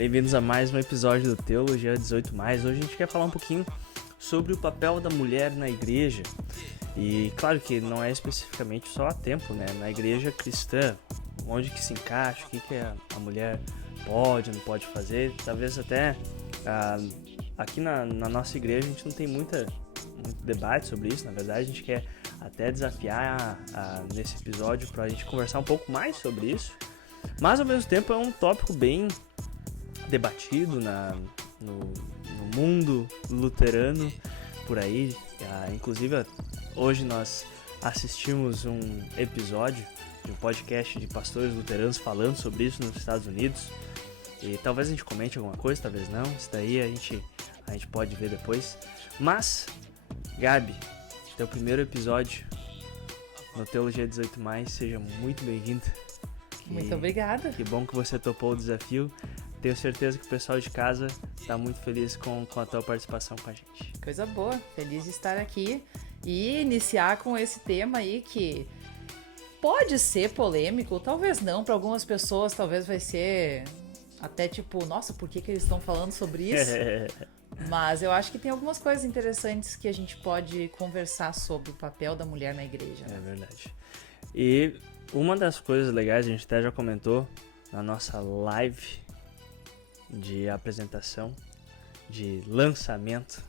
Bem-vindos a mais um episódio do Teologia 18+. Hoje a gente quer falar um pouquinho sobre o papel da mulher na igreja. E claro que não é especificamente só a tempo, né? Na igreja cristã, onde que se encaixa, o que a mulher pode, não pode fazer. Talvez até aqui na nossa igreja a gente não tem muito debate sobre isso. Na verdade, a gente quer até desafiar nesse episódio para a gente conversar um pouco mais sobre isso. Mas ao mesmo tempo é um tópico bem debatido no mundo luterano por aí. Inclusive hoje nós assistimos um episódio de um podcast de pastores luteranos falando sobre isso nos Estados Unidos. E talvez a gente comente alguma coisa, talvez não. Isso daí a gente pode ver depois. Mas, Gabi, teu primeiro episódio no Teologia 18+, seja muito bem-vinda. Muito obrigada. Que bom que você topou o desafio. Tenho certeza que o pessoal de casa está muito feliz com a tua participação com a gente. Coisa boa, feliz de estar aqui e iniciar com esse tema aí que pode ser polêmico, talvez não, para algumas pessoas talvez vai ser até tipo, nossa, por que eles estão falando sobre isso? Mas eu acho que tem algumas coisas interessantes que a gente pode conversar sobre o papel da mulher na igreja. Né? É verdade. E uma das coisas legais, a gente até já comentou na nossa live de apresentação, de lançamento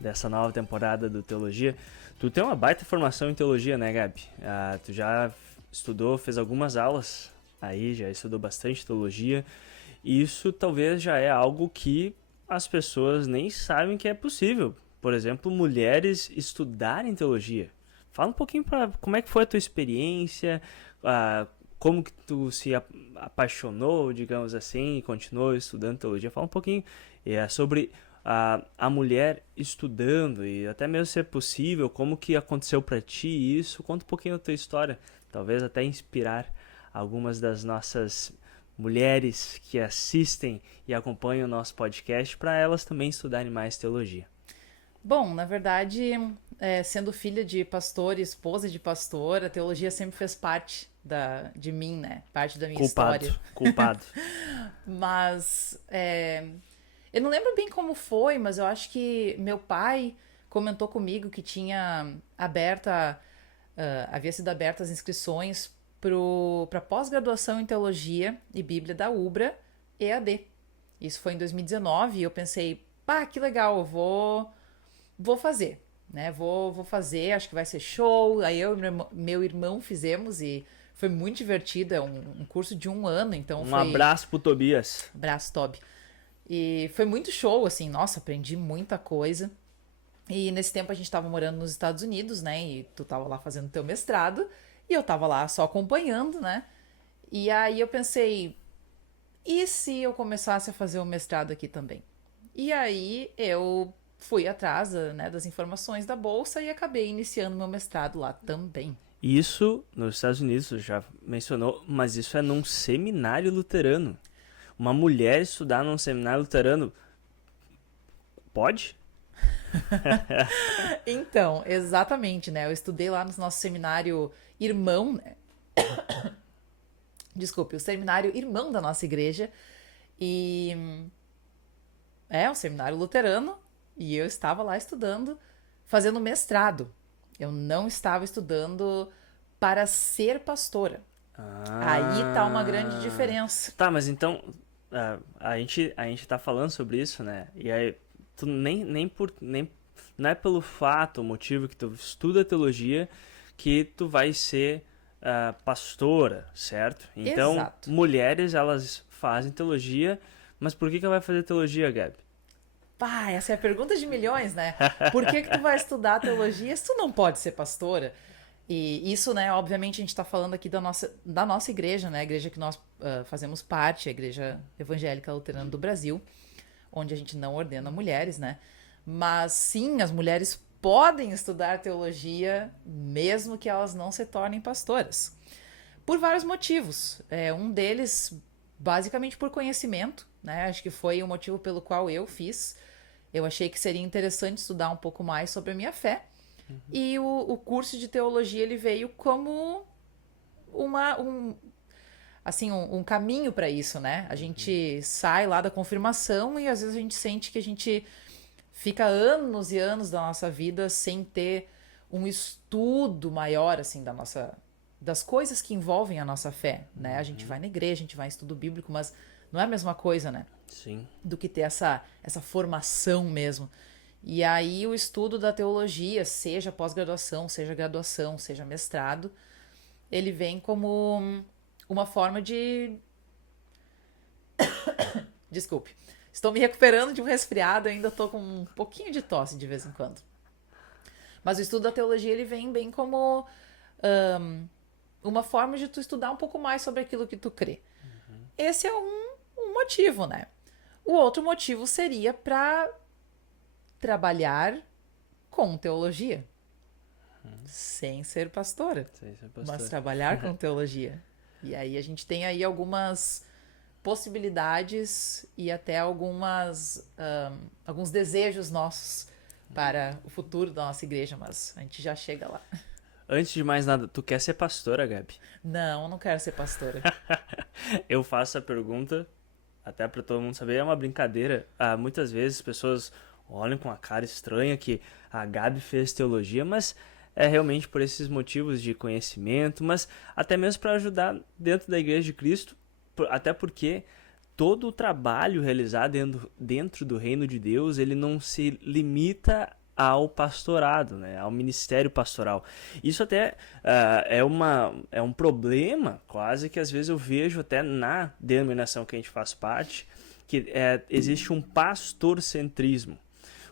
dessa nova temporada do Teologia. Tu tem uma baita formação em teologia, né, Gabi? Tu já estudou, fez algumas aulas aí, já estudou bastante teologia. E isso talvez já é algo que as pessoas nem sabem que é possível. Por exemplo, mulheres estudarem teologia. Fala um pouquinho como é que foi a tua experiência, como que tu se apaixonou, digamos assim, e continuou estudando teologia. Fala um pouquinho sobre a mulher estudando e até mesmo se é possível, como que aconteceu para ti isso. Conta um pouquinho da tua história, talvez até inspirar algumas das nossas mulheres que assistem e acompanham o nosso podcast para elas também estudarem mais teologia. Bom, na verdade, sendo filha de pastor e esposa de pastor, a teologia sempre fez parte de mim, né? Parte da minha história. Culpado. Mas eu não lembro bem como foi, mas eu acho que meu pai comentou comigo que tinha havia sido abertas as inscrições para pós-graduação em teologia e Bíblia da UBRA EAD. Isso foi em 2019 e eu pensei, que legal, eu vou fazer, né? Vou fazer, acho que vai ser show. Aí eu e meu irmão fizemos e foi muito divertido, é um curso de 1 ano, então foi... abraço pro Tobias. Abraço, Tobi. E foi muito show, assim, nossa, aprendi muita coisa. E nesse tempo a gente tava morando nos Estados Unidos, né? E tu tava lá fazendo teu mestrado e eu tava lá só acompanhando, né? E aí eu pensei, e se eu começasse a fazer o mestrado aqui também? E aí eu fui atrás, né, das informações da bolsa e acabei iniciando meu mestrado lá também. Isso, nos Estados Unidos, você já mencionou, mas isso é num seminário luterano. Uma mulher estudar num seminário luterano, pode? Então, exatamente, né? Eu estudei lá no nosso seminário irmão, né? Desculpe, o seminário irmão da nossa igreja. E um seminário luterano. E eu estava lá estudando, fazendo mestrado. Eu não estava estudando para ser pastora. Aí tá uma grande diferença. Tá, mas então a gente tá falando sobre isso, né? E aí tu não é pelo fato, o motivo que tu estuda teologia que tu vai ser pastora, certo? Então, Exato. mulheres, elas fazem teologia, mas por que ela vai fazer teologia, Gabi? Essa é a pergunta de milhões, né? Por que tu vai estudar teologia se tu não pode ser pastora? E isso, né, obviamente a gente tá falando aqui da nossa igreja, né? A igreja que nós fazemos parte, a Igreja Evangélica Luterana do Brasil, onde a gente não ordena mulheres, né? Mas sim, as mulheres podem estudar teologia mesmo que elas não se tornem pastoras. Por vários motivos. Um deles, basicamente por conhecimento, né? Acho que foi o motivo pelo qual eu fiz. Eu achei que seria interessante estudar um pouco mais sobre a minha fé. Uhum. E o curso de teologia ele veio como assim, um caminho para isso, né? A gente sai lá da confirmação e às vezes a gente sente que a gente fica anos e anos da nossa vida sem ter um estudo maior, assim, das coisas que envolvem a nossa fé, né? A gente vai na igreja, a gente vai em estudo bíblico, mas não é a mesma coisa, né? Sim. Do que ter essa formação mesmo. E aí o estudo da teologia, seja pós-graduação, seja graduação, seja mestrado, ele vem como uma forma de... Desculpe. Estou me recuperando de um resfriado, ainda estou com um pouquinho de tosse de vez em quando. Mas o estudo da teologia, ele vem bem como uma forma de tu estudar um pouco mais sobre aquilo que tu crê. Esse é um motivo, né? O outro motivo seria para trabalhar com teologia. Sem ser pastora. Sem ser pastora. Mas trabalhar com teologia. E aí a gente tem aí algumas possibilidades e até alguns desejos nossos para o futuro da nossa igreja, mas a gente já chega lá. Antes de mais nada, tu quer ser pastora, Gabi? Não, eu não quero ser pastora. Eu faço a pergunta, até para todo mundo saber, é uma brincadeira. Muitas vezes as pessoas olham com a cara estranha que a Gabi fez teologia, mas é realmente por esses motivos de conhecimento, mas até mesmo para ajudar dentro da Igreja de Cristo, até porque todo o trabalho realizado dentro do reino de Deus, ele não se limita ao pastorado, né, ao ministério pastoral. Isso até é um problema, quase que às vezes eu vejo até na denominação que a gente faz parte, que existe um pastorcentrismo.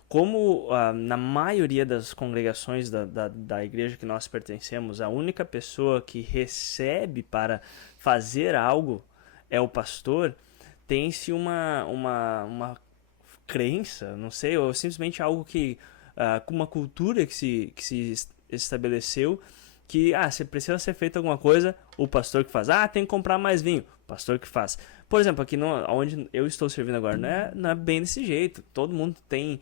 Como na maioria das congregações da igreja que nós pertencemos, a única pessoa que recebe para fazer algo é o pastor, tem-se uma crença, não sei, ou simplesmente algo que, com uma cultura que se estabeleceu, que se precisa ser feita alguma coisa, o pastor que faz. Tem que comprar mais vinho, o pastor que faz. Por exemplo, aqui onde eu estou servindo agora, não é bem desse jeito. Todo mundo tem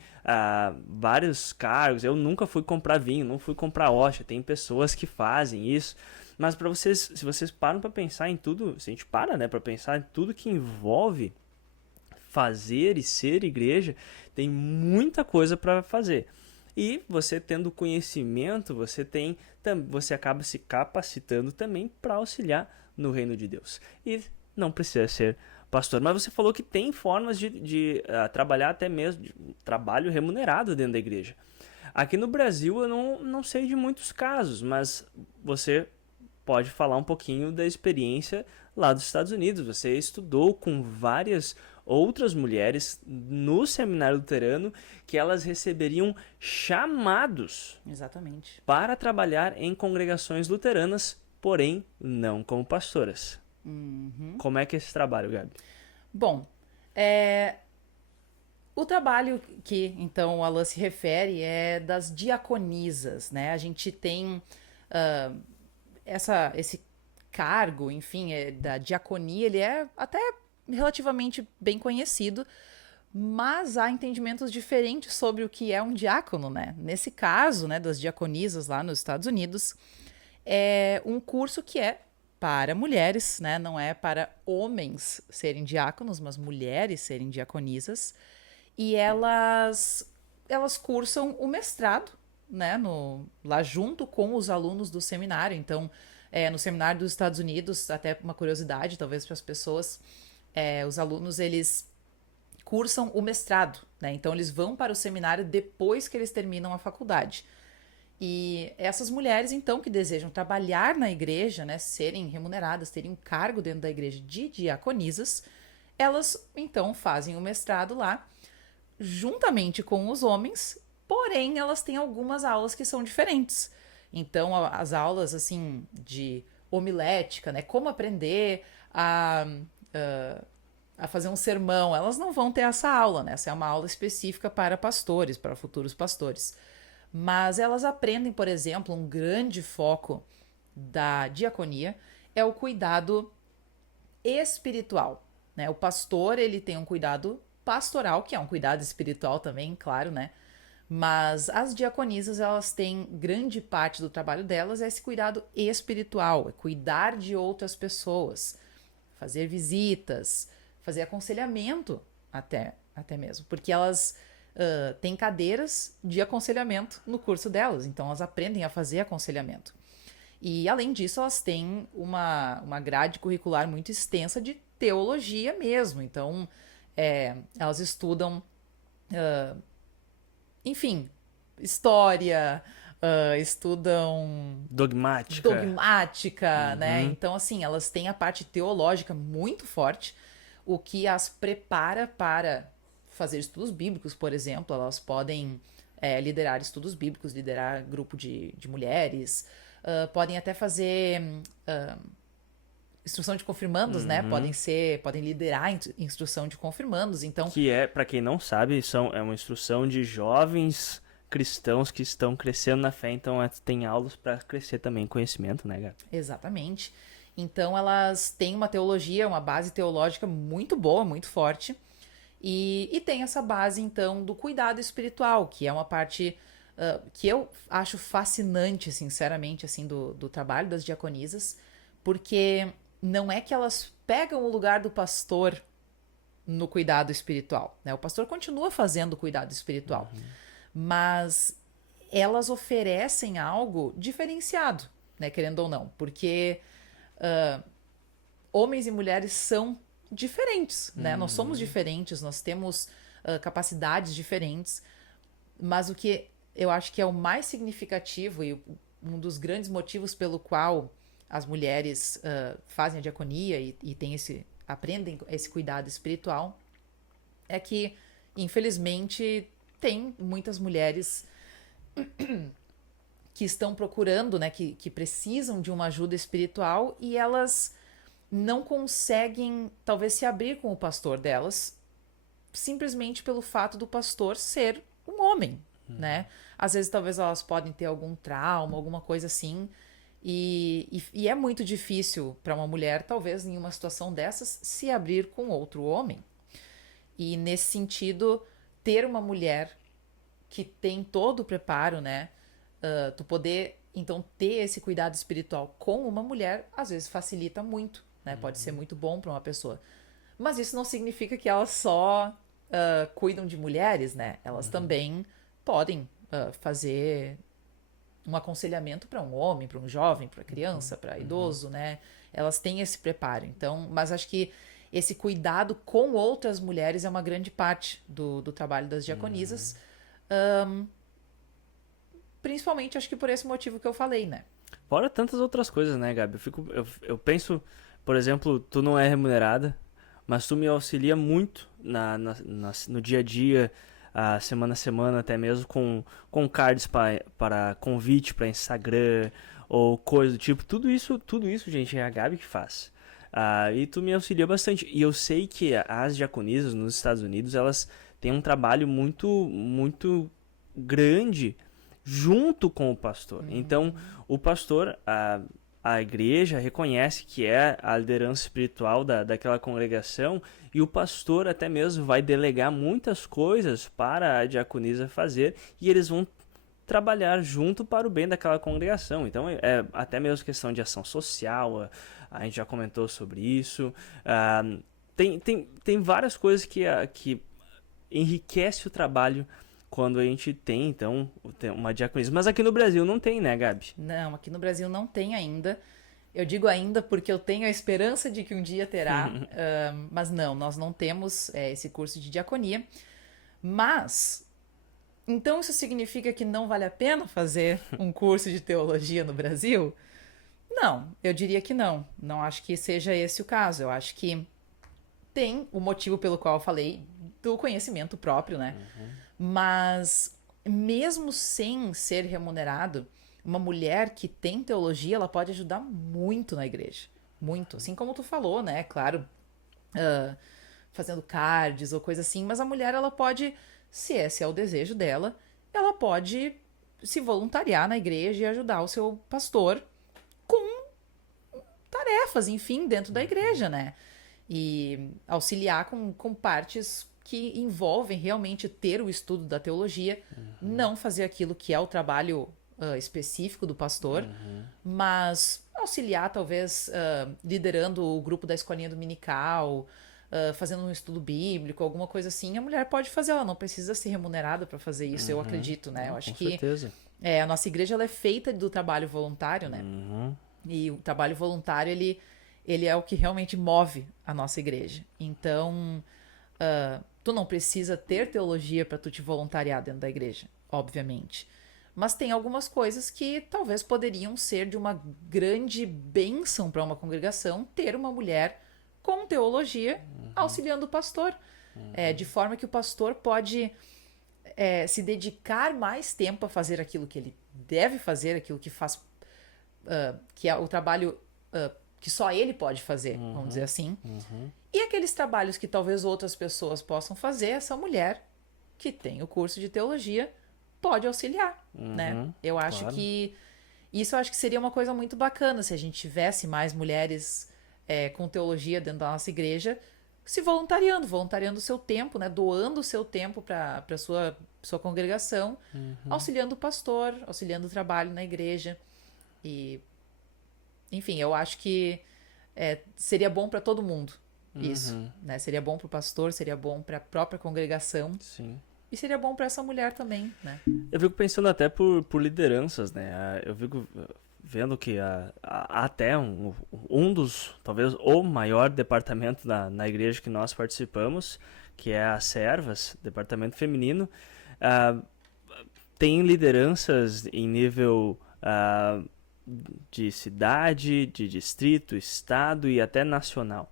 vários cargos. Eu nunca fui comprar vinho, não fui comprar hóstia. Tem pessoas que fazem isso. Mas para vocês, se vocês param para pensar em tudo, se a gente para, né, para pensar em tudo que envolve fazer e ser igreja, tem muita coisa para fazer. E você tendo conhecimento, você acaba se capacitando também para auxiliar no reino de Deus. E não precisa ser pastor. Mas você falou que tem formas de trabalhar até mesmo, de trabalho remunerado dentro da igreja. Aqui no Brasil eu não sei de muitos casos, mas você pode falar um pouquinho da experiência lá dos Estados Unidos. Você estudou com várias outras mulheres no seminário luterano que elas receberiam chamados Exatamente. para trabalhar em congregações luteranas, porém não como pastoras. Como é que é esse trabalho, Gabi? Bom, o trabalho que, então, o Alan se refere é das diaconisas, né? A gente tem esse cargo, enfim, da diaconia, ele é até relativamente bem conhecido, mas há entendimentos diferentes sobre o que é um diácono, né? Nesse caso, né, das diaconisas lá nos Estados Unidos, é um curso que é para mulheres, né? Não é para homens serem diáconos, mas mulheres serem diaconisas. E elas cursam o mestrado, né? Lá junto com os alunos do seminário. Então, no seminário dos Estados Unidos, até uma curiosidade, talvez para as pessoas, os alunos, eles cursam o mestrado, né? Então, eles vão para o seminário depois que eles terminam a faculdade. E essas mulheres, então, que desejam trabalhar na igreja, né, serem remuneradas, terem um cargo dentro da igreja de diaconisas, elas, então, fazem o mestrado lá, juntamente com os homens, porém, elas têm algumas aulas que são diferentes. Então, as aulas, assim, de homilética, né, como aprender a fazer um sermão, elas não vão ter essa aula, né? Essa é uma aula específica para pastores, para futuros pastores. Mas elas aprendem, por exemplo, um grande foco da diaconia é o cuidado espiritual, né? O pastor, ele tem um cuidado pastoral, que é um cuidado espiritual também, claro, né? Mas as diaconisas, elas têm grande parte do trabalho delas é esse cuidado espiritual, é cuidar de outras pessoas. fazer visitas, fazer aconselhamento até mesmo, porque elas têm cadeiras de aconselhamento no curso delas, então elas aprendem a fazer aconselhamento. E, além disso, elas têm uma grade curricular muito extensa de teologia mesmo. Então, elas estudam, enfim, história, estudam dogmática, né? Então, assim, elas têm a parte teológica muito forte, o que as prepara para fazer estudos bíblicos, por exemplo. Elas podem liderar estudos bíblicos, liderar grupo de mulheres, podem até fazer instrução de confirmandos, né? Podem liderar instrução de confirmandos, então... Que para quem não sabe, é uma instrução de jovens cristãos que estão crescendo na fé, então tem aulas para crescer também conhecimento, né, Gabi? Exatamente. Então elas têm uma teologia, uma base teológica muito boa, muito forte, e tem essa base, então, do cuidado espiritual, que é uma parte... que eu acho fascinante, sinceramente, assim, do trabalho das diaconisas, porque não é que elas pegam o lugar do pastor no cuidado espiritual, né? O pastor continua fazendo o cuidado espiritual, mas elas oferecem algo diferenciado, né? Querendo ou não, porque homens e mulheres são diferentes, né? Nós somos diferentes, nós temos capacidades diferentes, mas o que eu acho que é o mais significativo e um dos grandes motivos pelo qual as mulheres fazem a diaconia e aprendem esse cuidado espiritual é que, infelizmente, tem muitas mulheres que estão procurando, né, que precisam de uma ajuda espiritual e elas não conseguem, talvez, se abrir com o pastor delas, simplesmente pelo fato do pastor ser um homem, né? Às vezes, talvez elas podem ter algum trauma, alguma coisa assim, e é muito difícil para uma mulher, talvez, em uma situação dessas, se abrir com outro homem. E, nesse sentido, ter uma mulher que tem todo o preparo, né? Tu poder, então, ter esse cuidado espiritual com uma mulher, às vezes facilita muito, né? Pode ser muito bom para uma pessoa. Mas isso não significa que elas só cuidam de mulheres, né? Elas também podem fazer um aconselhamento para um homem, para um jovem, para criança, para idoso, né? Elas têm esse preparo. Então, mas acho que esse cuidado com outras mulheres é uma grande parte do trabalho das diaconisas. Principalmente, acho que por esse motivo que eu falei, né? Fora tantas outras coisas, né, Gabi? Eu penso, por exemplo, tu não é remunerada, mas tu me auxilia muito no dia a dia, semana a semana, até mesmo com cards para convite para Instagram ou coisa do tipo. Tudo isso, gente, é a Gabi que faz. E tu me auxilia bastante. E eu sei que as diaconisas nos Estados Unidos, elas têm um trabalho muito, muito grande junto com o pastor. Então, o pastor, a igreja reconhece que é a liderança espiritual daquela congregação, e o pastor até mesmo vai delegar muitas coisas para a diaconisa fazer, e eles vão trabalhar junto para o bem daquela congregação. Então, é até mesmo questão de ação social, a gente já comentou sobre isso. Tem várias coisas que enriquece o trabalho quando a gente tem, então, uma diaconisa. Mas aqui no Brasil não tem, né, Gabi? Não, aqui no Brasil não tem ainda. Eu digo ainda porque eu tenho a esperança de que um dia terá. Mas não, nós não temos esse curso de diaconia. Mas, então isso significa que não vale a pena fazer um curso de teologia no Brasil? Não, eu diria que não. Não acho que seja esse o caso. Eu acho que tem o motivo pelo qual eu falei do conhecimento próprio, né? Mas, mesmo sem ser remunerado, uma mulher que tem teologia, ela pode ajudar muito na igreja. Muito. Assim como tu falou, né? Claro, fazendo cards ou coisa assim. Mas a mulher, ela pode, se esse é o desejo dela, ela pode se voluntariar na igreja e ajudar o seu pastor com tarefas, enfim, dentro da igreja, né? E auxiliar com partes que envolvem realmente ter o estudo da teologia, não fazer aquilo que é o trabalho específico do pastor, mas auxiliar, talvez, liderando o grupo da escolinha dominical, fazendo um estudo bíblico, alguma coisa assim, a mulher pode fazer, ela não precisa ser remunerada para fazer isso, eu acredito, né? Eu acho Com que certeza. a nossa igreja ela é feita do trabalho voluntário, né? E o trabalho voluntário, ele é o que realmente move a nossa igreja. Então, tu não precisa ter teologia para tu te voluntariar dentro da igreja, obviamente. Mas tem algumas coisas que talvez poderiam ser de uma grande bênção para uma congregação ter uma mulher com teologia auxiliando o pastor. De forma que o pastor pode se dedicar mais tempo a fazer aquilo que ele deve fazer, aquilo que faz, que é o trabalho que só ele pode fazer, vamos dizer assim. E aqueles trabalhos que talvez outras pessoas possam fazer, essa mulher que tem o curso de teologia pode auxiliar, né? Eu acho que isso eu acho que seria uma coisa muito bacana se a gente tivesse mais mulheres com teologia dentro da nossa igreja, se voluntariando o seu tempo, né? Doando o seu tempo para sua congregação, auxiliando o pastor, auxiliando o trabalho na igreja. E, enfim, eu acho que seria bom para todo mundo isso, né? Seria bom para o pastor, seria bom para a própria congregação. Sim. E seria bom para essa mulher também, né? Eu fico pensando até por lideranças, né? Eu fico vendo que até um dos, talvez o maior departamento na igreja que nós participamos, que é a Servas, departamento feminino, tem lideranças em nível de cidade, de distrito, estado e até nacional.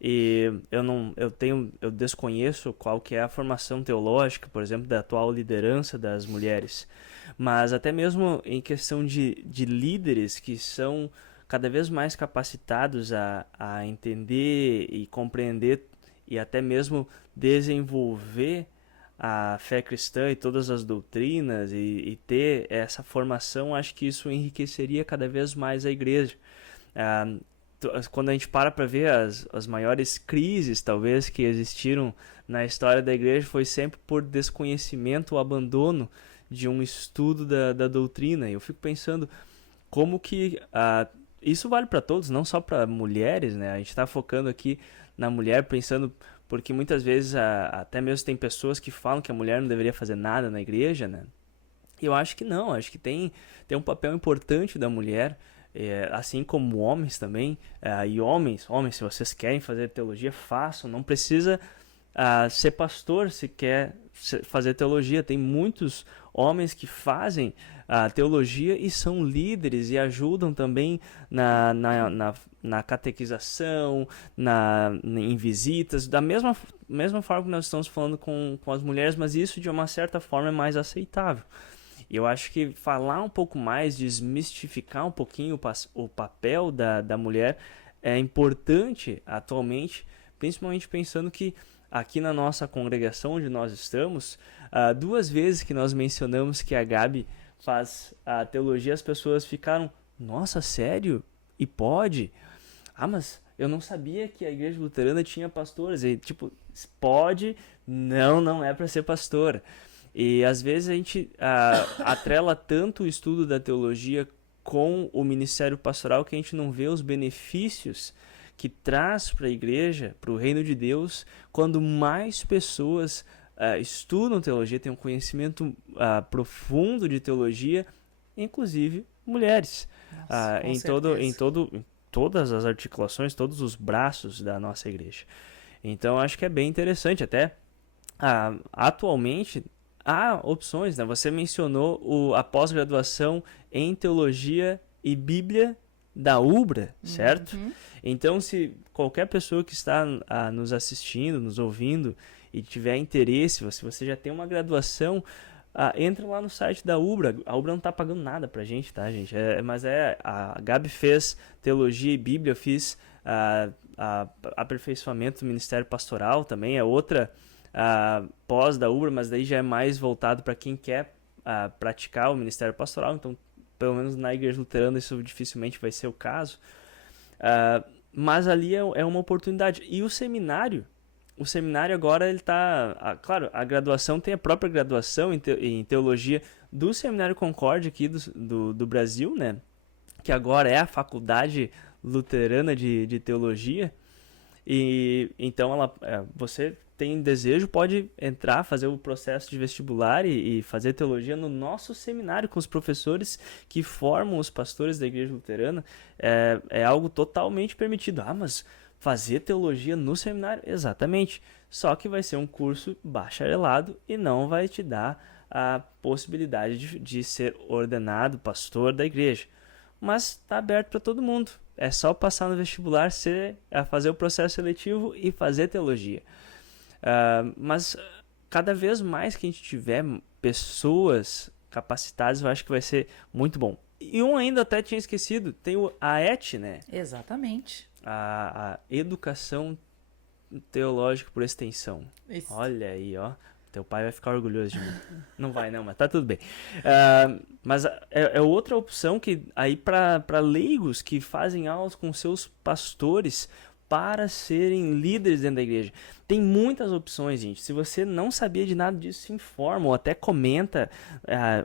E eu desconheço qual que é a formação teológica, por exemplo, da atual liderança das mulheres, mas até mesmo em questão de líderes que são cada vez mais capacitados a entender e compreender e até mesmo desenvolver a fé cristã e todas as doutrinas e ter essa formação, acho que isso enriqueceria cada vez mais a igreja. Quando a gente para ver as maiores crises, talvez, que existiram na história da igreja, foi sempre por desconhecimento ou abandono de um estudo da doutrina. E eu fico pensando como que isso vale para todos, não só para mulheres, né? A gente está focando aqui na mulher, pensando, porque muitas vezes até mesmo tem pessoas que falam que a mulher não deveria fazer nada na igreja, né? E eu acho que não, acho que tem um papel importante da mulher, assim como homens também. E homens, se vocês querem fazer teologia, façam, não precisa ser pastor se quer fazer teologia. Tem muitos homens que fazem teologia e são líderes e ajudam também na catequização, em visitas, da mesma forma que nós estamos falando com as mulheres, mas isso de uma certa forma é mais aceitável. E eu acho que falar um pouco mais, desmistificar um pouquinho o papel da mulher é importante atualmente, principalmente pensando que aqui na nossa congregação onde nós estamos, 2 vezes que nós mencionamos que a Gabi faz a teologia, as pessoas ficaram, nossa, sério? E pode? Mas eu não sabia que a igreja luterana tinha pastores. E tipo, pode, não é para ser pastora. E às vezes a gente atrela tanto o estudo da teologia com o ministério pastoral que a gente não vê os benefícios que traz para a igreja, para o reino de Deus, quando mais pessoas estudam teologia, têm um conhecimento profundo de teologia, inclusive mulheres. Nossa, em todas as articulações, todos os braços da nossa igreja. Então acho que é bem interessante. Até atualmente há opções, né? Você mencionou a pós-graduação em Teologia e Bíblia da UBRA, certo? Então, se qualquer pessoa que está nos assistindo, nos ouvindo e tiver interesse, se você já tem uma graduação, entra lá no site da UBRA. A UBRA não está pagando nada pra gente, tá, gente? Mas a Gabi fez Teologia e Bíblia, eu fiz aperfeiçoamento do Ministério Pastoral também, é outra pós da UBRA, mas daí já é mais voltado para quem quer praticar o ministério pastoral. Então, pelo menos na igreja luterana isso dificilmente vai ser o caso, mas ali é uma oportunidade. E o seminário agora ele está, claro, a graduação tem a própria graduação em teologia do Seminário Concórdia aqui do Brasil, né? que agora é a Faculdade Luterana de Teologia. E então você tem desejo, pode entrar, fazer o processo de vestibular e fazer teologia no nosso seminário com os professores que formam os pastores da Igreja Luterana. É algo totalmente permitido. Ah, mas fazer teologia no seminário? Exatamente. Só que vai ser um curso bacharelado e não vai te dar a possibilidade de ser ordenado pastor da igreja. Mas está aberto para todo mundo. É só passar no vestibular, fazer o processo seletivo e fazer teologia. Mas cada vez mais que a gente tiver pessoas capacitadas, eu acho que vai ser muito bom. E ainda até tinha esquecido, tem a ET, né? Exatamente. A Educação Teológica por Extensão. Isso. Olha aí, ó. Teu pai vai ficar orgulhoso de mim. Não vai não, mas tá tudo bem. Mas é outra opção que aí para leigos que fazem aulas com seus pastores para serem líderes dentro da igreja. Tem muitas opções, gente. Se você não sabia de nada disso, se informa ou até comenta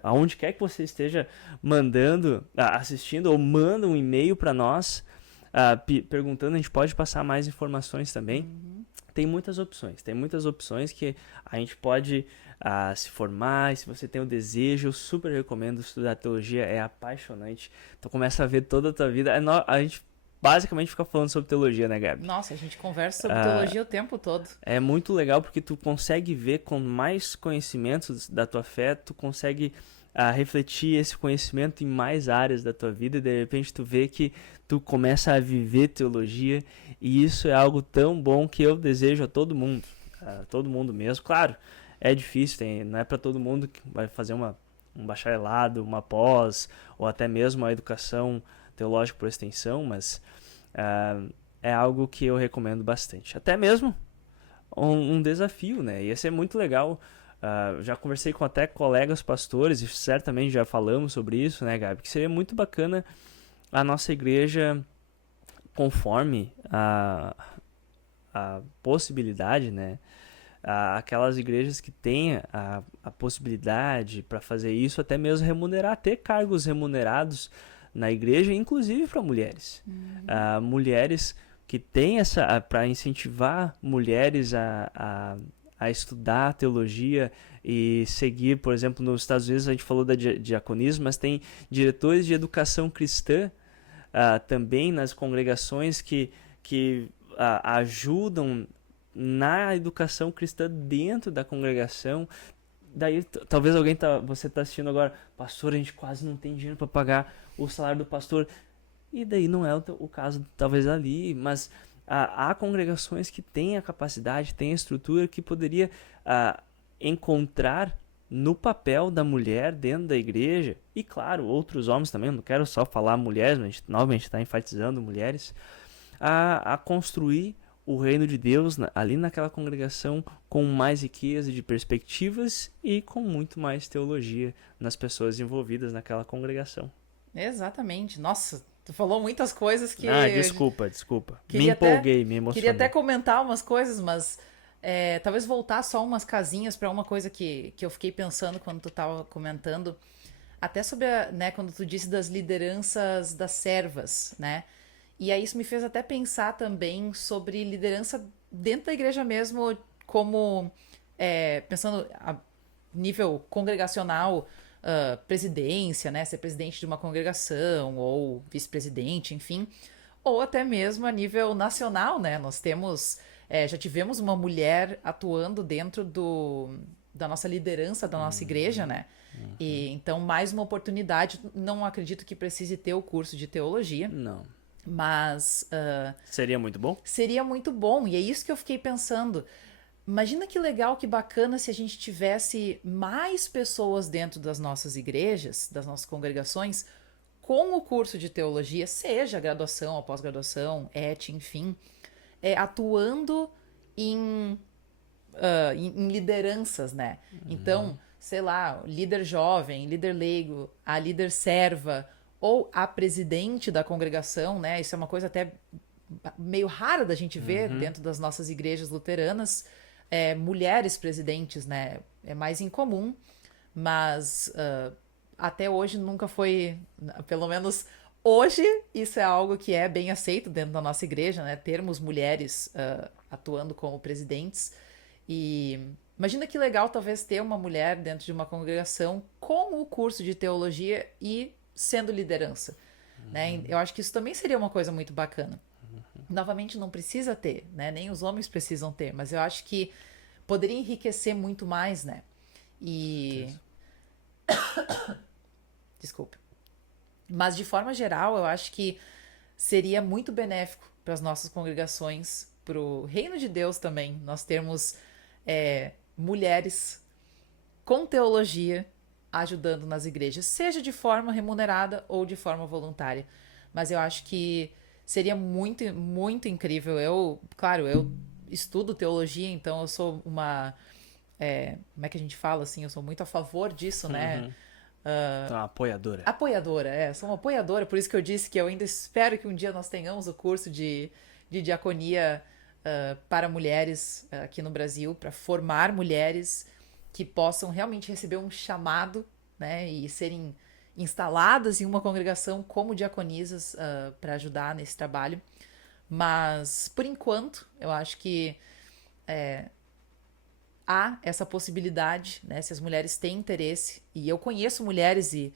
aonde quer que você esteja assistindo, ou manda um e-mail para nós perguntando. A gente pode passar mais informações também. Tem muitas opções que a gente pode se formar. E se você tem o desejo, eu super recomendo estudar teologia, é apaixonante. Então começa a ver toda a tua vida. A gente basicamente fica falando sobre teologia, né, Gabi? Nossa, a gente conversa sobre teologia o tempo todo. É muito legal porque tu consegue ver com mais conhecimentos da tua fé, tu consegue refletir esse conhecimento em mais áreas da tua vida e de repente tu vê que tu começa a viver teologia e isso é algo tão bom que eu desejo a todo mundo mesmo. Claro, é difícil, não é para todo mundo que vai fazer um bacharelado, uma pós ou até mesmo a educação teológica por extensão, mas é algo que eu recomendo bastante. Até mesmo um desafio, né? Ia ser muito legal. Já conversei com até colegas pastores e certamente já falamos sobre isso, né, Gabi? Que seria muito bacana a nossa igreja, conforme a possibilidade, né? Aquelas igrejas que têm a possibilidade para fazer isso, até mesmo remunerar, ter cargos remunerados na igreja, inclusive para mulheres. Mulheres que têm para incentivar mulheres a estudar teologia e seguir, por exemplo, nos Estados Unidos a gente falou da diaconismo, mas tem diretores de educação cristã também nas congregações que ajudam na educação cristã dentro da congregação. Daí talvez você está assistindo agora, pastor, a gente quase não tem dinheiro para pagar o salário do pastor, e daí não é o caso talvez ali, mas há congregações que têm a capacidade, têm a estrutura que poderia encontrar no papel da mulher dentro da igreja, e claro, outros homens também, não quero só falar mulheres, mas a gente novamente está enfatizando mulheres, a construir o reino de Deus ali naquela congregação com mais riqueza de perspectivas e com muito mais teologia nas pessoas envolvidas naquela congregação. Exatamente. Nossa, tu falou muitas coisas que... Desculpa. Me empolguei, me emocionei. Queria até comentar umas coisas, mas talvez voltar só umas casinhas para uma coisa que eu fiquei pensando quando tu tava comentando, até sobre, quando tu disse das lideranças das servas, né? E aí isso me fez até pensar também sobre liderança dentro da igreja mesmo, como pensando a nível congregacional, presidência, né? Ser presidente de uma congregação, ou vice-presidente, enfim. Ou até mesmo a nível nacional, né? Nós temos, já tivemos uma mulher atuando dentro da nossa liderança, da nossa igreja, né? E então, mais uma oportunidade. Não acredito que precise ter o curso de teologia. Não. Mas... seria muito bom? Seria muito bom, e é isso que eu fiquei pensando. Imagina que legal, que bacana se a gente tivesse mais pessoas dentro das nossas igrejas, das nossas congregações, com o curso de teologia, seja graduação ou pós-graduação, enfim, atuando em lideranças, né? Então, sei lá, líder jovem, líder leigo, a líder serva, ou a presidente da congregação, né? Isso é uma coisa até meio rara da gente ver dentro das nossas igrejas luteranas. Mulheres presidentes, né? É mais incomum, mas até hoje nunca foi, pelo menos Hoje, isso é algo que é bem aceito dentro da nossa igreja, né? Termos mulheres atuando como presidentes. E imagina que legal talvez ter uma mulher dentro de uma congregação com o curso de teologia e sendo liderança, né? Eu acho que isso também seria uma coisa muito bacana. Novamente, não precisa ter, né? Nem os homens precisam ter, mas eu acho que poderia enriquecer muito mais, né? E. Desculpe. Mas de forma geral, eu acho que seria muito benéfico para as nossas congregações, para o reino de Deus também, nós termos mulheres com teologia ajudando nas igrejas, seja de forma remunerada ou de forma voluntária. Mas eu acho que seria muito, muito incrível. Claro, eu estudo teologia, então eu sou uma. Como é que a gente fala assim? Eu sou muito a favor disso, né? Então, apoiadora. Apoiadora, sou uma apoiadora, por isso que eu disse que eu ainda espero que um dia nós tenhamos o curso de diaconia para mulheres aqui no Brasil, para formar mulheres que possam realmente receber um chamado, né, e serem instaladas em uma congregação como diaconisas para ajudar nesse trabalho. Mas, por enquanto, eu acho que há essa possibilidade, né? Se as mulheres têm interesse, e eu conheço mulheres e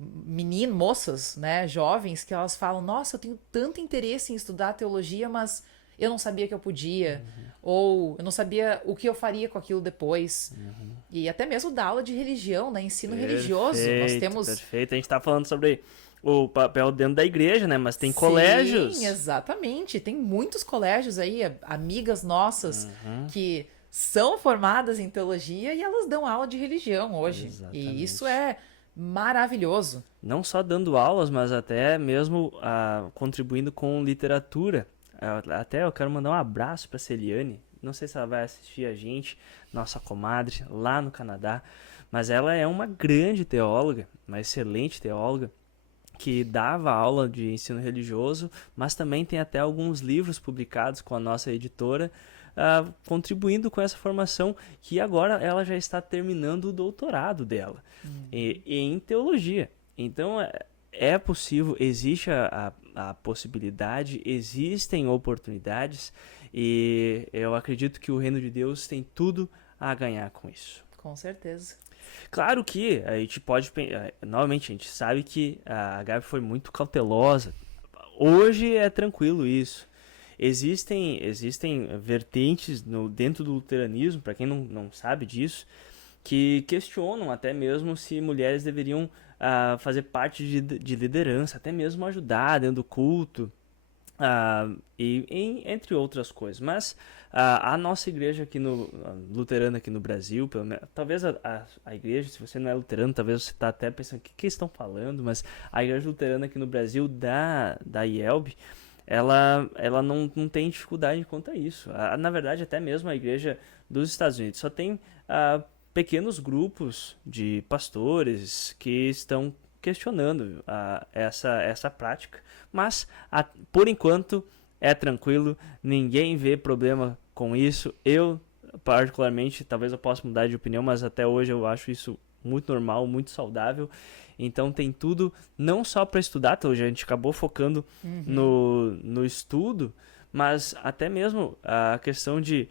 meninas, moças, né, jovens, que elas falam: Nossa, eu tenho tanto interesse em estudar teologia, mas eu não sabia que eu podia, ou eu não sabia o que eu faria com aquilo depois. E até mesmo dar aula de religião, né, ensino religioso. Nós temos. Perfeito. A gente tá falando sobre o papel dentro da igreja, né? Mas tem Sim, colégios. exatamente. Tem muitos colégios aí, amigas nossas, que são formadas em teologia e elas dão aula de religião hoje. Exatamente. E isso é maravilhoso. Não só dando aulas, mas até mesmo contribuindo com literatura. Até eu quero mandar um abraço para Celiane. Não sei se ela vai assistir a gente, nossa comadre, lá no Canadá. Mas ela é uma grande teóloga, uma excelente teóloga, que dava aula de ensino religioso, mas também tem até alguns livros publicados com a nossa editora, contribuindo com essa formação, que agora ela já está terminando o doutorado dela em teologia. Então é possível, existe a possibilidade, existem oportunidades, e eu acredito que o reino de Deus tem tudo a ganhar com isso. Com certeza. Claro que a gente pode, novamente, a gente sabe que a Gabi foi muito cautelosa. Hoje é tranquilo isso. Existem vertentes dentro do luteranismo, para quem não sabe disso, que questionam até mesmo se mulheres deveriam fazer parte de liderança, até mesmo ajudar dentro do culto, entre outras coisas. Mas a nossa igreja aqui luterana aqui no Brasil, talvez a igreja, se você não é luterano, talvez você está até pensando o que estão falando, mas a igreja luterana aqui no Brasil, da IELB, ela não tem dificuldade quanto a isso. Na verdade, até mesmo a igreja dos Estados Unidos só tem pequenos grupos de pastores que estão questionando essa prática, mas por enquanto é tranquilo, ninguém vê problema com isso. Eu, particularmente, talvez eu possa mudar de opinião, mas até hoje eu acho isso muito normal, muito saudável. Então tem tudo, não só para estudar teologia, a gente acabou focando no estudo, mas até mesmo a questão de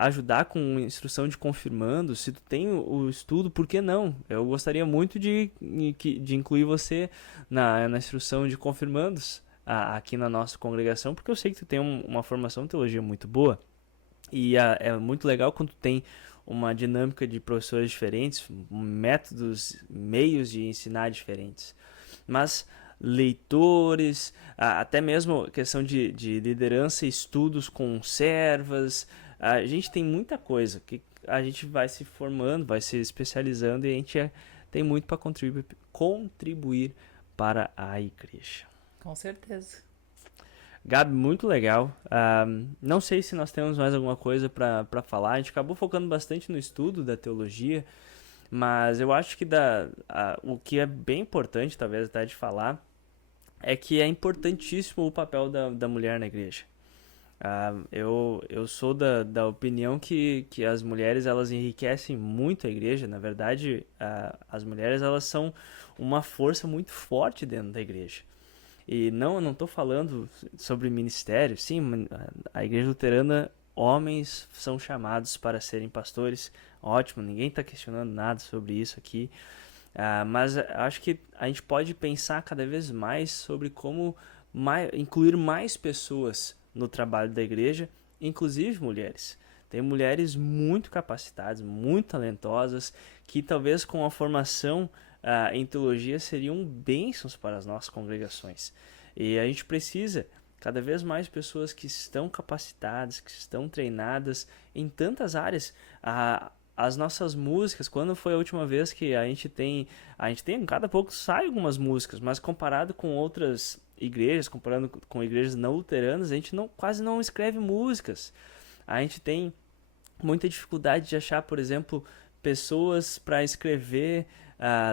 ajudar com instrução de confirmando. Se tu tem o estudo, por que não? Eu gostaria muito de incluir você na instrução de confirmandos aqui na nossa congregação, porque eu sei que tu tem uma formação em teologia muito boa, e é muito legal quando tu tem uma dinâmica de professores diferentes, métodos, meios de ensinar diferentes. Mas leitores, até mesmo questão de liderança, estudos com servas, a gente tem muita coisa que a gente vai se formando, vai se especializando, e a gente tem muito para contribuir para a igreja. Com certeza. Gabi, muito legal. Não sei se nós temos mais alguma coisa para falar. A gente acabou focando bastante no estudo da teologia, mas eu acho que o que é bem importante, talvez até de falar, é que é importantíssimo o papel da mulher na igreja. Eu sou da opinião que as mulheres, elas enriquecem muito a igreja. Na verdade, as mulheres, elas são uma força muito forte dentro da igreja. E não, eu não estou falando sobre ministério. Sim, a igreja luterana, homens são chamados para serem pastores. Ótimo, ninguém está questionando nada sobre isso aqui. Mas acho que a gente pode pensar cada vez mais sobre como incluir mais pessoas no trabalho da igreja, inclusive mulheres. Tem mulheres muito capacitadas, muito talentosas, que talvez com a formação em teologia seriam bênçãos para as nossas congregações. E a gente precisa cada vez mais pessoas que estão capacitadas, que estão treinadas em tantas áreas. As nossas músicas, quando foi a última vez que a gente tem, cada pouco sai algumas músicas, mas comparado com outras igrejas, comparando com igrejas não luteranas, a gente quase não escreve músicas. A gente tem muita dificuldade de achar, por exemplo, pessoas para escrever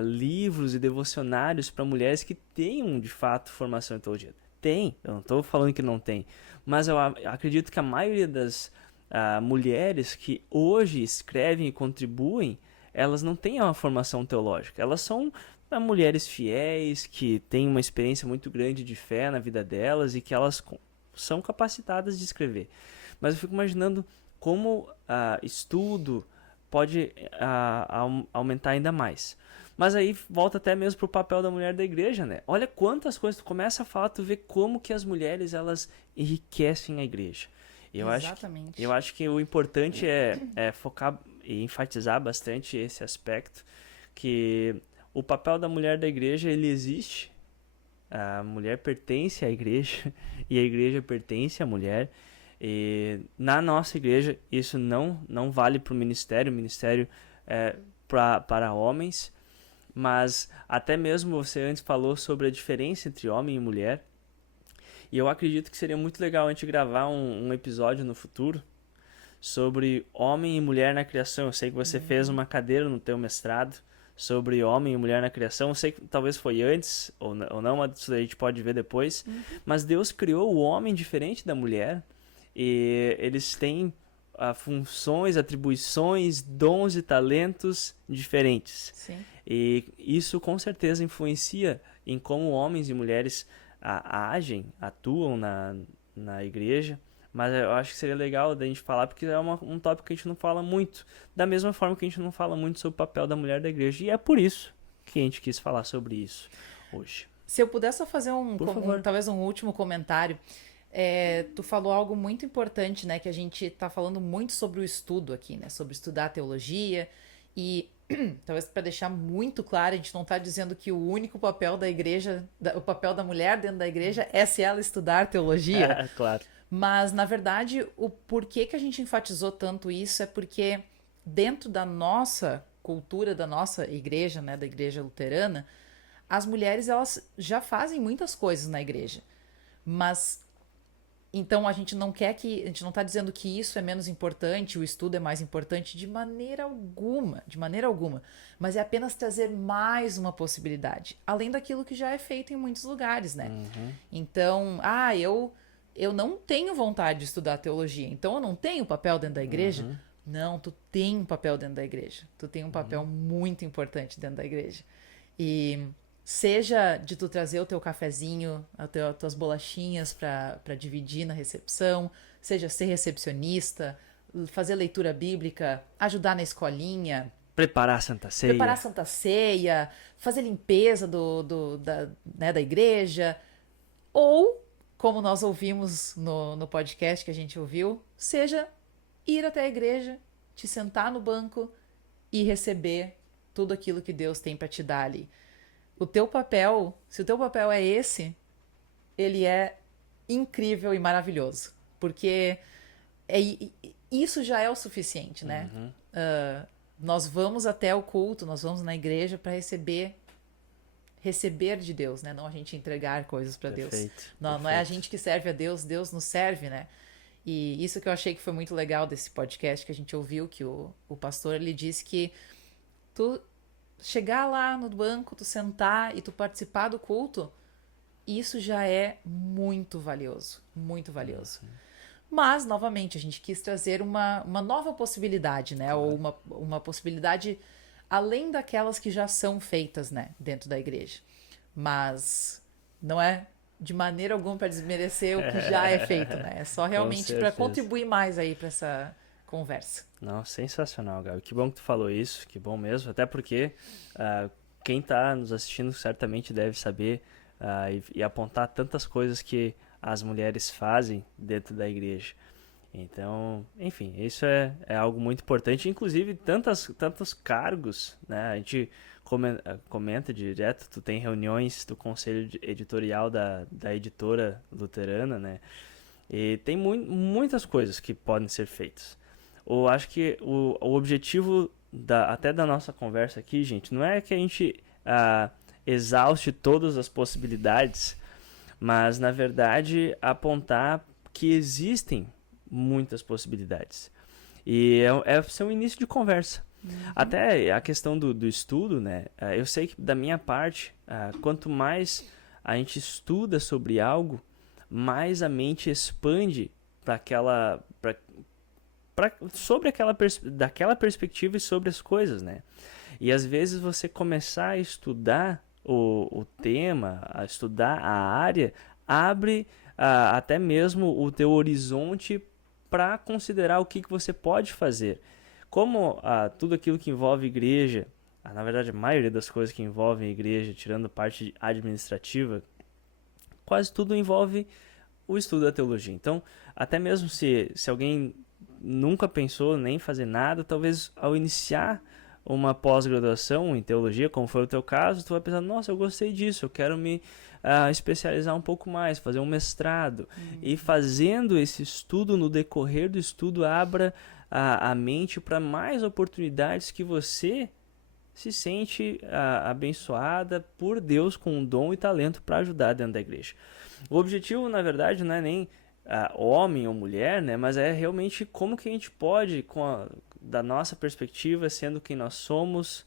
livros e devocionários para mulheres que tenham, de fato, formação em teologia. Tem, eu não estou falando que não tem, mas eu acredito que a maioria das mulheres que hoje escrevem e contribuem, elas não têm uma formação teológica. Elas são mulheres fiéis, que têm uma experiência muito grande de fé na vida delas e que elas são capacitadas de escrever. Mas eu fico imaginando como estudo pode aumentar ainda mais. Mas aí volta até mesmo para o papel da mulher da igreja, né? Olha quantas coisas, tu começa a falar, tu vê como que as mulheres, elas enriquecem a igreja. Exatamente. Eu acho que o importante é focar e enfatizar bastante esse aspecto, que o papel da mulher da igreja, ele existe. A mulher pertence à igreja e a igreja pertence à mulher. E na nossa igreja, isso não vale para o ministério é para homens, mas até mesmo você antes falou sobre a diferença entre homem e mulher. E eu acredito que seria muito legal a gente gravar um episódio no futuro sobre homem e mulher na criação. Eu sei que você fez uma cadeira no teu mestrado sobre homem e mulher na criação. Eu sei que talvez foi antes ou não, mas isso a gente pode ver depois. Mas Deus criou o homem diferente da mulher e eles têm funções, atribuições, dons e talentos diferentes. Sim. E isso com certeza influencia em como homens e mulheres agem, atuam na igreja, mas eu acho que seria legal da gente falar, porque é um tópico que a gente não fala muito, da mesma forma que a gente não fala muito sobre o papel da mulher da igreja, e é por isso que a gente quis falar sobre isso hoje. Se eu puder só fazer talvez um último comentário, tu falou algo muito importante, né, que a gente está falando muito sobre o estudo aqui, né, sobre estudar a teologia, e talvez para deixar muito claro, a gente não está dizendo que o único papel da igreja, o papel da mulher dentro da igreja é se ela estudar teologia. Claro. Mas, na verdade, o porquê que a gente enfatizou tanto isso é porque dentro da nossa cultura, da nossa igreja, né, da igreja luterana, as mulheres, elas já fazem muitas coisas na igreja. Mas então a gente não está dizendo que isso é menos importante, o estudo é mais importante de maneira alguma, mas é apenas trazer mais uma possibilidade, além daquilo que já é feito em muitos lugares, né? Então, eu não tenho vontade de estudar teologia, então eu não tenho papel dentro da igreja? Não, tu tem um papel dentro da igreja, tu tem um papel muito importante dentro da igreja. E seja de tu trazer o teu cafezinho, as tuas bolachinhas para dividir na recepção, seja ser recepcionista, fazer leitura bíblica, ajudar na escolinha, preparar a Santa Ceia, fazer limpeza da igreja, ou, como nós ouvimos no podcast que a gente ouviu, seja ir até a igreja, te sentar no banco e receber tudo aquilo que Deus tem para te dar ali. O teu papel, se o teu papel é esse, ele é incrível e maravilhoso. Porque isso já é o suficiente, né? Nós vamos até o culto, nós vamos na igreja para receber de Deus, né? Não a gente entregar coisas para Deus. Não é a gente que serve a Deus, Deus nos serve, né? E isso que eu achei que foi muito legal desse podcast que a gente ouviu, que o pastor, ele disse que tu chegar lá no banco, tu sentar e tu participar do culto, isso já é muito valioso, muito valioso. Mas, novamente, a gente quis trazer uma nova possibilidade, né? Ou uma possibilidade além daquelas que já são feitas, né? Dentro da igreja. Mas não é de maneira alguma para desmerecer o que já é feito, né? É só realmente para contribuir mais aí para essa conversa. Não, sensacional, Gabi. Que bom que tu falou isso, que bom mesmo. Até porque quem está nos assistindo certamente deve saber e apontar tantas coisas que as mulheres fazem dentro da igreja. Então, enfim, isso é algo muito importante. Inclusive, tantos cargos, né? A gente comenta direto, tu tem reuniões do conselho editorial da editora luterana, né? E tem muitas coisas que podem ser feitas. Eu acho que o objetivo até da nossa conversa aqui, gente, não é que a gente exauste todas as possibilidades, mas, na verdade, apontar que existem muitas possibilidades. E é ser um início de conversa. Até a questão do estudo, né? Eu sei que, da minha parte, quanto mais a gente estuda sobre algo, mais a mente expande sobre daquela perspectiva e sobre as coisas, né? E às vezes você começar a estudar o tema, a estudar a área, abre até mesmo o teu horizonte para considerar o que você pode fazer. Como tudo aquilo que envolve igreja, na verdade a maioria das coisas que envolvem igreja, tirando a parte administrativa, quase tudo envolve o estudo da teologia. Então, até mesmo se alguém nunca pensou nem em fazer nada, talvez ao iniciar uma pós-graduação em teologia, como foi o teu caso, tu vai pensar, nossa, eu gostei disso, eu quero me especializar um pouco mais, fazer um mestrado. E fazendo esse estudo, no decorrer do estudo, abra a mente para mais oportunidades que você se sente abençoada por Deus com um dom e talento para ajudar dentro da igreja. O objetivo, na verdade, não é nem homem ou mulher, né? Mas é realmente como que a gente pode, da nossa perspectiva, sendo quem nós somos,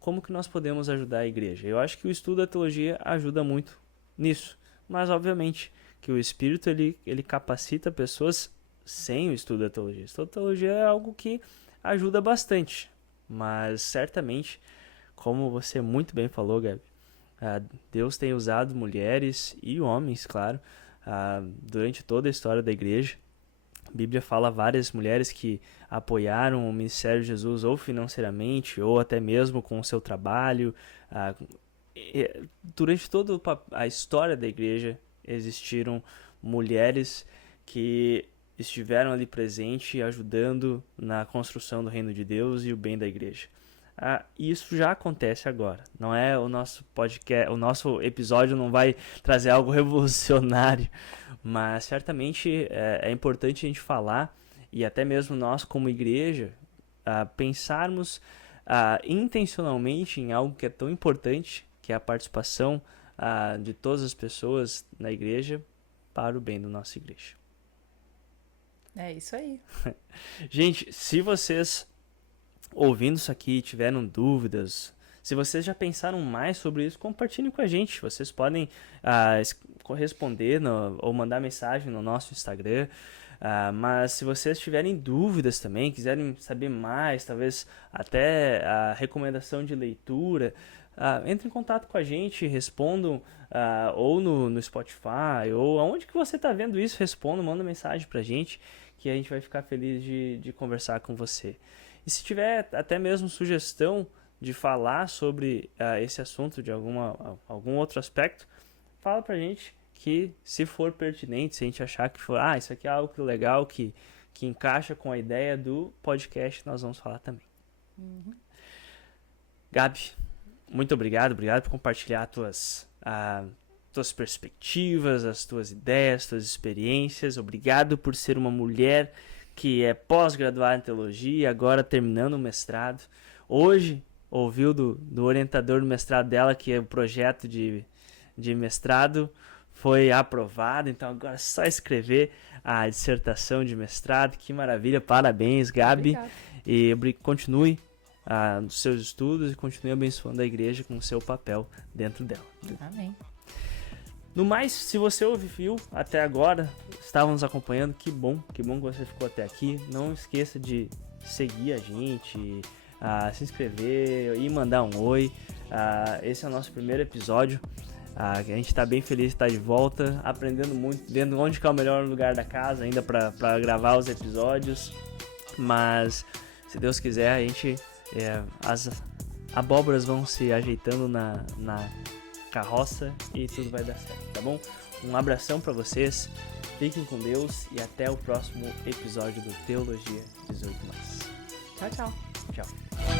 como que nós podemos ajudar a igreja. Eu acho que o estudo da teologia ajuda muito nisso. Mas, obviamente, que o Espírito ele capacita pessoas sem o estudo da teologia. O estudo da teologia é algo que ajuda bastante. Mas, certamente, como você muito bem falou, Gabi, Deus tem usado mulheres e homens, claro, durante toda a história da igreja. A Bíblia fala várias mulheres que apoiaram o ministério de Jesus ou financeiramente ou até mesmo com o seu trabalho. Durante toda a história da igreja existiram mulheres que estiveram ali presentes ajudando na construção do reino de Deus e o bem da igreja. Isso já acontece agora. Não é o nosso podcast, o nosso episódio não vai trazer algo revolucionário, mas certamente é importante a gente falar, e até mesmo nós como igreja pensarmos intencionalmente em algo que é tão importante, que é a participação de todas as pessoas na igreja para o bem da nossa igreja. É isso aí. Gente, se vocês ouvindo isso aqui tiveram dúvidas, se vocês já pensaram mais sobre isso, compartilhem com a gente. Vocês podem corresponder ou mandar mensagem no nosso Instagram. Mas se vocês tiverem dúvidas também, quiserem saber mais, talvez até a recomendação de leitura, entre em contato com a gente, respondam ou no Spotify, ou aonde que você está vendo isso, respondam, manda mensagem pra gente, que a gente vai ficar feliz de conversar com você. E se tiver até mesmo sugestão de falar sobre esse assunto de algum outro aspecto, fala pra gente que, se for pertinente, se a gente achar que for, isso aqui é algo legal, que encaixa com a ideia do podcast, nós vamos falar também. Gabi, muito obrigado por compartilhar tuas perspectivas, as tuas ideias, tuas experiências. Obrigado por ser uma mulher que é pós-graduada em teologia e agora terminando o mestrado. Hoje, ouviu do orientador do mestrado dela que o projeto de mestrado foi aprovado, então agora é só escrever a dissertação de mestrado. Que maravilha, parabéns, Gabi. Obrigada. E continue nos seus estudos e continue abençoando a igreja com o seu papel dentro dela. Amém. No mais, se você ouviu até agora, estava nos acompanhando, que bom que você ficou até aqui. Não esqueça de seguir a gente, se inscrever e mandar um oi. Esse é o nosso primeiro episódio. A gente tá bem feliz de estar de volta, aprendendo muito, vendo onde que é o melhor lugar da casa ainda para gravar os episódios. Mas, se Deus quiser, a gente... as abóboras vão se ajeitando na carroça e tudo vai dar certo, tá bom? Um abração para vocês, fiquem com Deus e até o próximo episódio do Teologia 18+. Tchau, tchau. Tchau.